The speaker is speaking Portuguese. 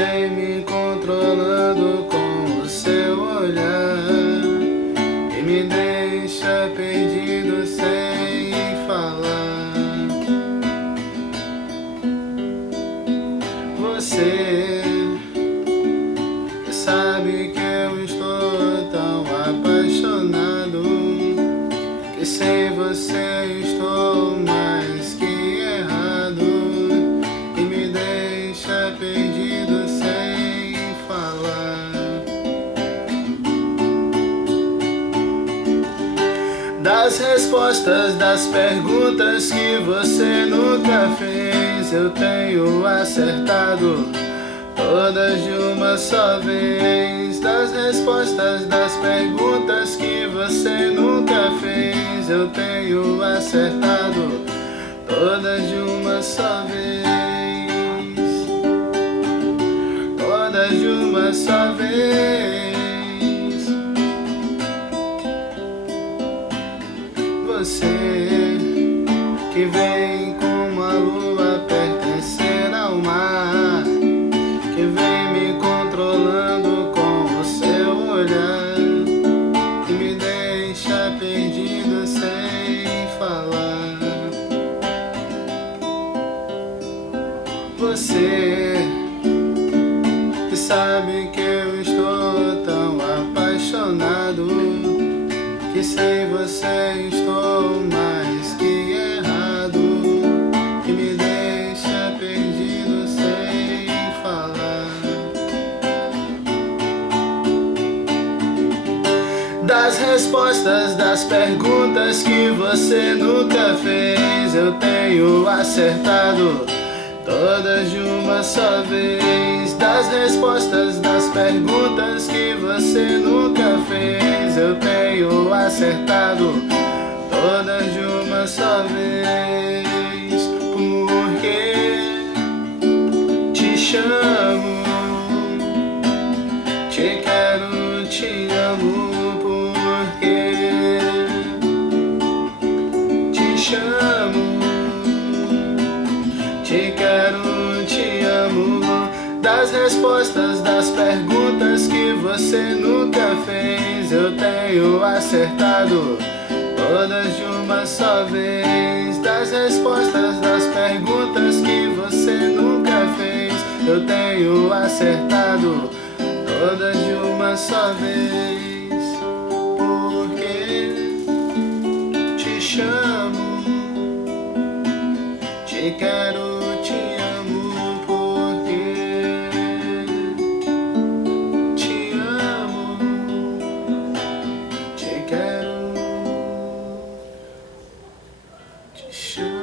vem me controlando com o seu olhar e me deixa perdido sem falar. Você que sabe que eu estou tão apaixonado, que sem você estou mais que errado e me deixa perdido sem falar. Das respostas das perguntas que você nunca fez, eu tenho acertado todas de uma só vez. Das respostas das perguntas que você nunca fez, eu tenho acertado todas de uma só vez. Todas de uma só vez. Você que vem como a lua pertencer ao mar, que vem me controlando com o seu olhar e me deixa perdido sem falar. Você que sabe que eu estou tão apaixonado, que sem você estou mais que errado e me deixa perdido sem falar. Das respostas das perguntas que você nunca fez, eu tenho acertado todas de uma só vez. Das respostas das perguntas que você nunca fez, eu tenho acertado todas de uma só vez. Porque te chamo, te quero, te amo. Porque te chamo, te quero, te amo. Das respostas das perguntas que você nunca fez, eu tenho acertado todas de uma só vez. Das respostas das perguntas que você nunca fez, eu tenho acertado todas de uma só vez. Porque te chamo, te quero, te amo. Porque te amo, te quero, te chamo.